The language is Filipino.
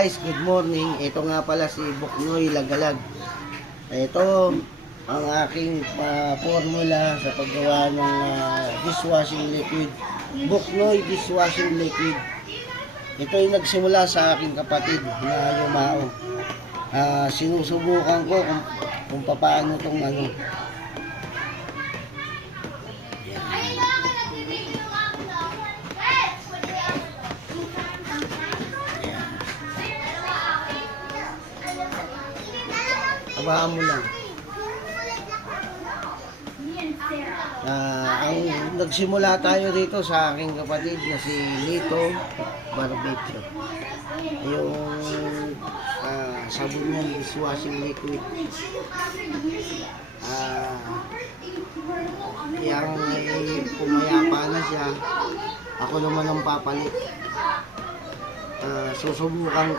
Guys, good morning. Ito nga pala si Buknoy Lagalag. Ito ang aking formula sa paggawa ng dishwashing liquid. Buknoy dishwashing liquid. Ito yung nagsimula sa aking kapatid na Yumao. Sinusubukan ko kung paano itong ano. Abaan mo lang. Ang nagsimula tayo dito sa aking kapatid na si Lito Barbecue. Yung sabon ng dishwashing liquid. Yang pumayapa na siya. Ako naman ang papalit. Susubukan ko